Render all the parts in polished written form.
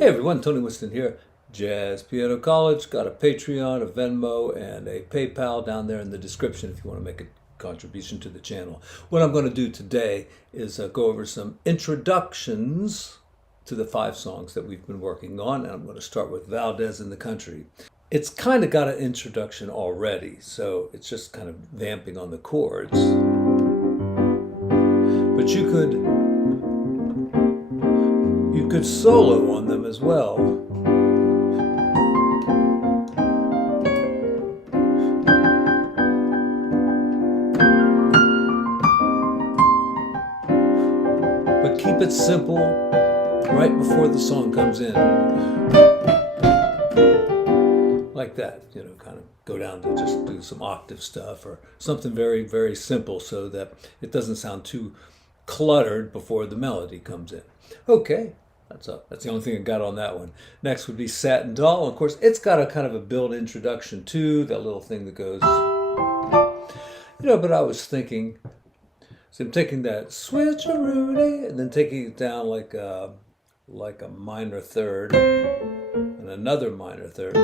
Hey everyone, Tony Winston here. Jazz Piano College. Got a Patreon, a Venmo, and a PayPal down there in the description if you want to make a contribution to the channel. What I'm going to do today is go over some introductions to the 5 songs that we've been working on, and I'm going to start with Valdez in the Country. It's kind of got an introduction already, so it's just kind of vamping on the chords. But you could solo on them as well. But keep it simple right before the song comes in. Like that, kind of go down to just do some octave stuff or something very, very simple so that it doesn't sound too cluttered before the melody comes in. Okay. That's the only thing I got on that one. Next would be Satin Doll. Of course, it's got a kind of a built introduction too, that little thing that goes, but I was thinking, so I'm taking that switcheroo and then taking it down like a minor third and another minor third.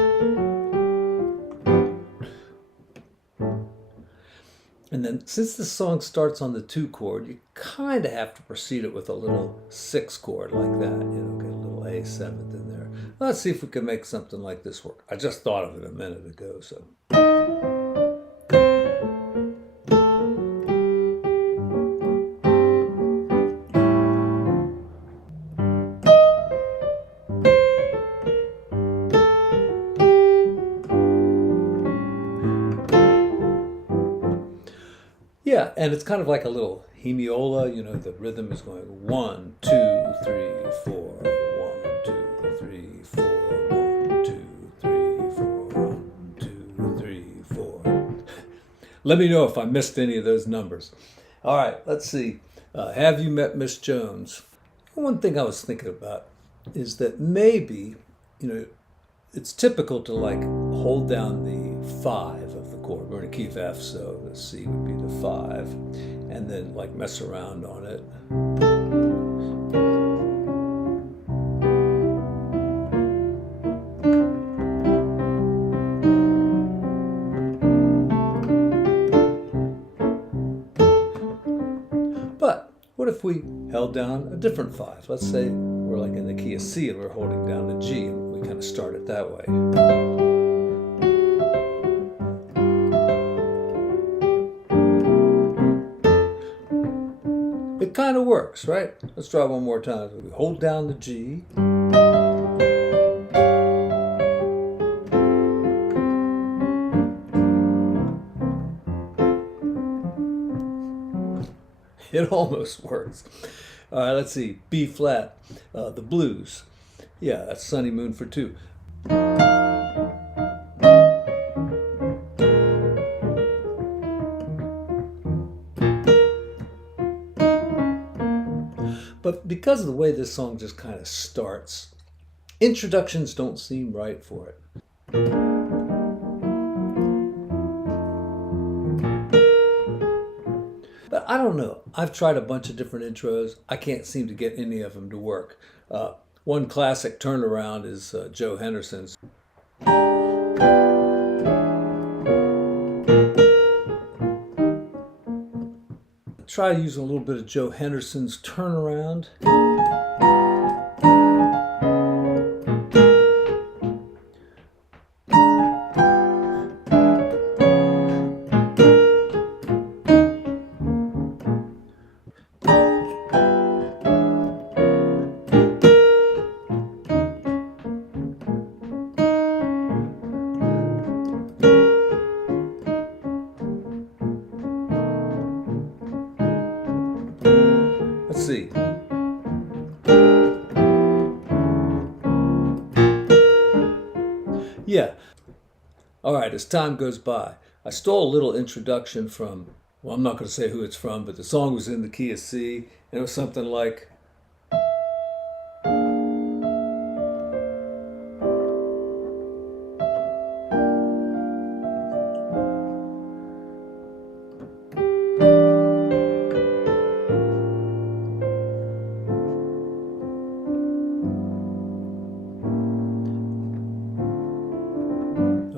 And then since the song starts on the 2 chord, you kind of have to proceed it with a little 6 chord like that, get a little A7th in there. Let's see if we can make something like this work. I just thought of it a minute ago, so. Yeah, and it's kind of like a little hemiola, the rhythm is going 1, 2, 3, 4, 1, 2, 3, 4, 1, 2, 3, 4, 1, 2, 3, 4. Let me know if I missed any of those numbers. All right, let's see. Have You Met Miss Jones? One thing I was thinking about is that maybe, it's typical to hold down the 5 of the chord. We're in a key of F, so the C would be the 5, and then mess around on it. But what if we held down a different 5? Let's say we're in the key of C and we're holding down the G, and we kind of start it that way. It kind of works, right? Let's try one more time. We hold down the G. It almost works. All right, let's see. B flat, the blues. Yeah, that's Sonny Moon for 2. But because of the way this song just kind of starts, introductions don't seem right for it. But I don't know. I've tried a bunch of different intros. I can't seem to get any of them to work. One classic turnaround is Joe Henderson's. Try using a little bit of Joe Henderson's turnaround. Let's see. Yeah. All right, as time goes by, I stole a little introduction from, well, I'm not going to say who it's from, but the song was in the key of C, and it was something like,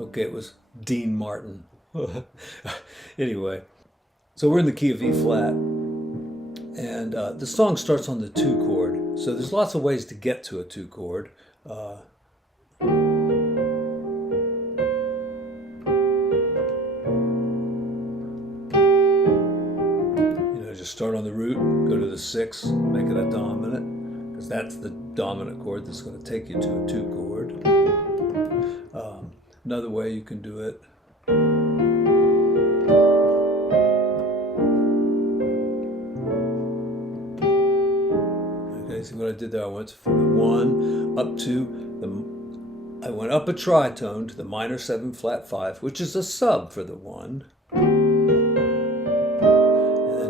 Okay, it was Dean Martin. Anyway, so we're in the key of E flat, and the song starts on the 2 chord. So there's lots of ways to get to a 2 chord. Just start on the root, go to the 6, make it a dominant, because that's the dominant chord that's going to take you to a 2 chord. Another way you can do it. Okay, see what I did there? I went from the 1 up to I went up a tritone to the minor 7 flat 5, which is a sub for the 1.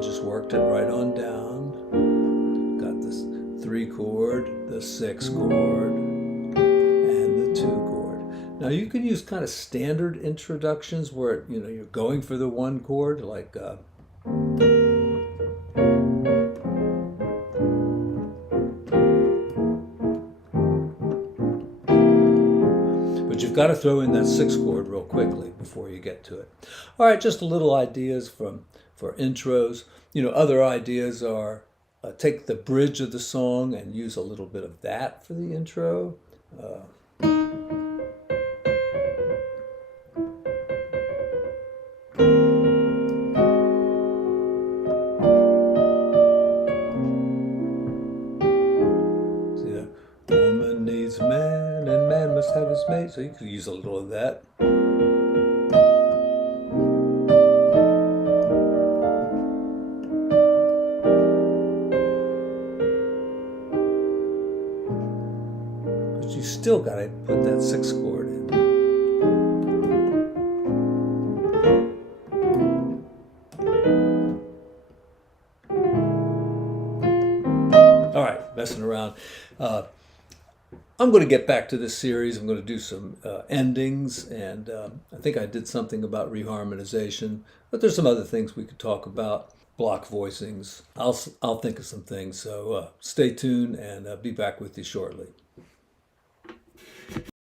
Just worked it right on down. Got this 3 chord, the 6 chord, and the 2 chord. Now you can use kind of standard introductions where you're going for the 1 chord, like but you've got to throw in that 6 chord real quickly before you get to it. All right, just a little ideas for intros. Other ideas are take the bridge of the song and use a little bit of that for the intro. See that? Woman needs man and man must have his mate. So you could use a little of that. You still got to put that 6 chord in. All right, messing around. I'm going to get back to this series. I'm going to do some endings, and I think I did something about reharmonization, but there's some other things we could talk about. Block voicings. I'll think of some things. So stay tuned, and be back with you shortly.